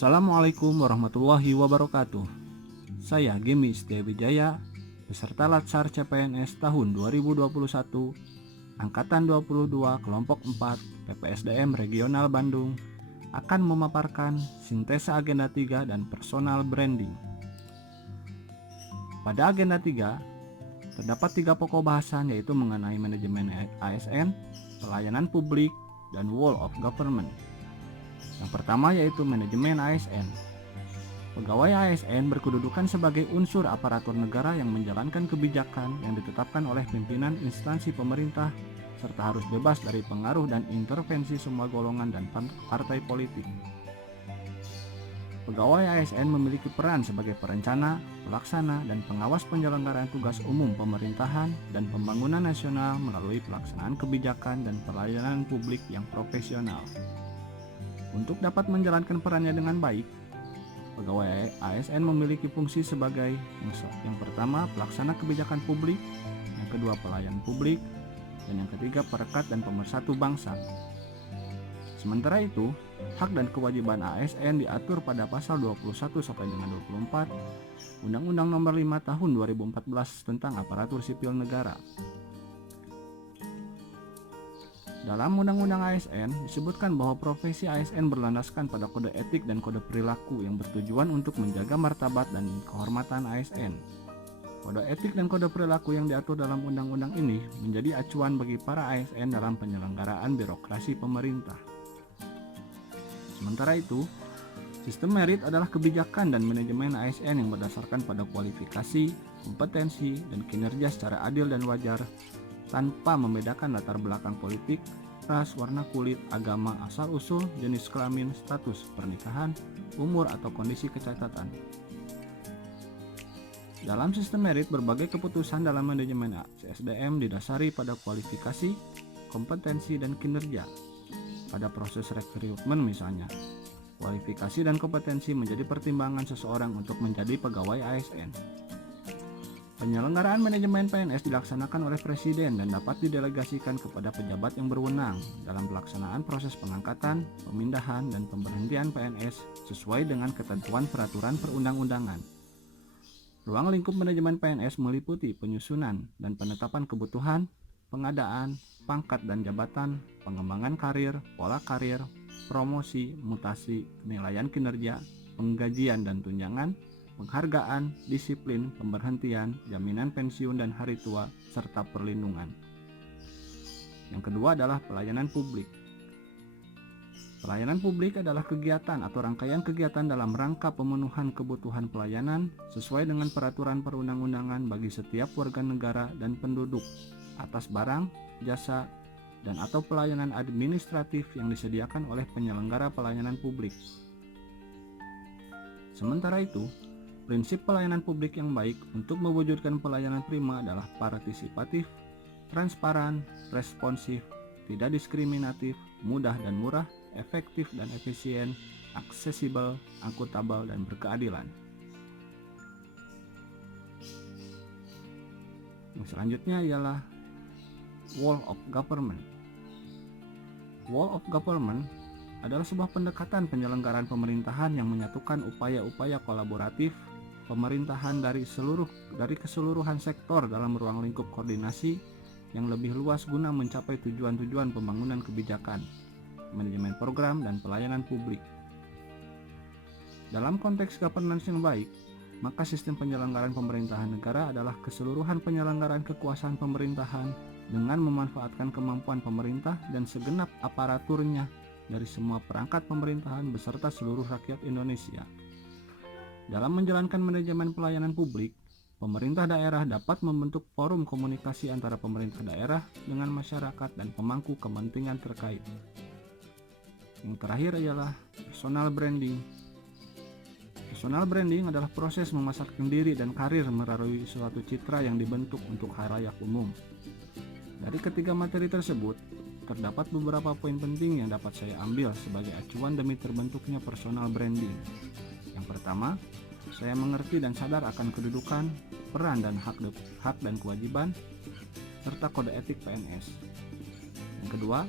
Assalamualaikum warahmatullahi wabarakatuh. Saya Gemi Setiawijaya, peserta Latsar CPNS tahun 2021, Angkatan 22 Kelompok 4 PPSDM Regional Bandung, akan memaparkan sintesa agenda 3 dan personal branding. Pada agenda 3, terdapat 3 pokok bahasan, yaitu mengenai manajemen ASN, pelayanan publik, dan whole of government. Yang pertama yaitu manajemen ASN. Pegawai ASN berkedudukan sebagai unsur aparatur negara yang menjalankan kebijakan yang ditetapkan oleh pimpinan instansi pemerintah, serta harus bebas dari pengaruh dan intervensi semua golongan dan partai politik. Pegawai ASN memiliki peran sebagai perencana, pelaksana, dan pengawas penyelenggaraan tugas umum pemerintahan dan pembangunan nasional melalui pelaksanaan kebijakan dan pelayanan publik yang profesional. Untuk dapat menjalankan perannya dengan baik, pegawai ASN memiliki fungsi sebagai yang pertama pelaksana kebijakan publik, yang kedua pelayan publik, dan yang ketiga perekat dan pemersatu bangsa. Sementara itu, hak dan kewajiban ASN diatur pada pasal 21 sampai dengan 24 Undang-Undang Nomor 5 Tahun 2014 tentang Aparatur Sipil Negara. Dalam Undang-Undang ASN disebutkan bahwa profesi ASN berlandaskan pada kode etik dan kode perilaku yang bertujuan untuk menjaga martabat dan kehormatan ASN. Kode etik dan kode perilaku yang diatur dalam undang-undang ini menjadi acuan bagi para ASN dalam penyelenggaraan birokrasi pemerintah. Sementara itu, sistem merit adalah kebijakan dan manajemen ASN yang berdasarkan pada kualifikasi, kompetensi, dan kinerja secara adil dan wajar, tanpa membedakan latar belakang politik, ras, warna kulit, agama, asal-usul, jenis kelamin, status pernikahan, umur, atau kondisi kecacatan. Dalam sistem merit, berbagai keputusan dalam manajemen SDM didasari pada kualifikasi, kompetensi, dan kinerja. Pada proses rekrutmen misalnya, kualifikasi dan kompetensi menjadi pertimbangan seseorang untuk menjadi pegawai ASN. Penyelenggaraan manajemen PNS dilaksanakan oleh Presiden dan dapat didelegasikan kepada pejabat yang berwenang dalam pelaksanaan proses pengangkatan, pemindahan, dan pemberhentian PNS sesuai dengan ketentuan peraturan perundang-undangan. Ruang lingkup manajemen PNS meliputi penyusunan dan penetapan kebutuhan, pengadaan, pangkat dan jabatan, pengembangan karir, pola karir, promosi, mutasi, penilaian kinerja, penggajian dan tunjangan, penghargaan, disiplin, pemberhentian, jaminan pensiun dan hari tua, serta perlindungan. Yang kedua adalah pelayanan publik. Pelayanan publik adalah kegiatan atau rangkaian kegiatan dalam rangka pemenuhan kebutuhan pelayanan sesuai dengan peraturan perundang-undangan bagi setiap warga negara dan penduduk atas barang, jasa, dan atau pelayanan administratif yang disediakan oleh penyelenggara pelayanan publik. Sementara itu, prinsip pelayanan publik yang baik untuk mewujudkan pelayanan prima adalah partisipatif, transparan, responsif, tidak diskriminatif, mudah dan murah, efektif dan efisien, aksesibel, akuntabel, dan berkeadilan. Yang selanjutnya ialah whole of government. Whole of government adalah sebuah pendekatan penyelenggaraan pemerintahan yang menyatukan upaya-upaya kolaboratif pemerintahan dari keseluruhan sektor dalam ruang lingkup koordinasi yang lebih luas guna mencapai tujuan-tujuan pembangunan kebijakan, manajemen program, dan pelayanan publik. Dalam konteks governance yang baik, maka sistem penyelenggaraan pemerintahan negara adalah keseluruhan penyelenggaraan kekuasaan pemerintahan dengan memanfaatkan kemampuan pemerintah dan segenap aparaturnya dari semua perangkat pemerintahan beserta seluruh rakyat Indonesia. Dalam menjalankan manajemen pelayanan publik, pemerintah daerah dapat membentuk forum komunikasi antara pemerintah daerah dengan masyarakat dan pemangku kepentingan terkait. Yang terakhir ialah personal branding. Personal branding adalah proses memasarkan diri dan karir melalui suatu citra yang dibentuk untuk khalayak umum. Dari ketiga materi tersebut, terdapat beberapa poin penting yang dapat saya ambil sebagai acuan demi terbentuknya personal branding. Yang pertama, saya mengerti dan sadar akan kedudukan, peran dan hak dan kewajiban, serta kode etik PNS. Yang kedua,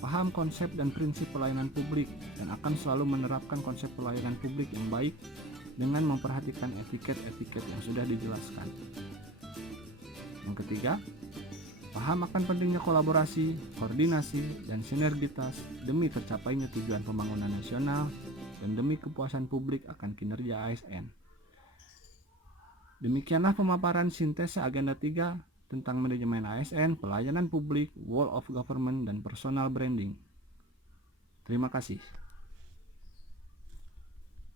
paham konsep dan prinsip pelayanan publik dan akan selalu menerapkan konsep pelayanan publik yang baik dengan memperhatikan etiket-etiket yang sudah dijelaskan. Yang ketiga, paham akan pentingnya kolaborasi, koordinasi, dan sinergitas demi tercapainya tujuan pembangunan nasional dan demi kepuasan publik akan kinerja ASN. Demikianlah pemaparan sintesa agenda 3 tentang manajemen ASN, pelayanan publik, whole of government, dan personal branding. Terima kasih.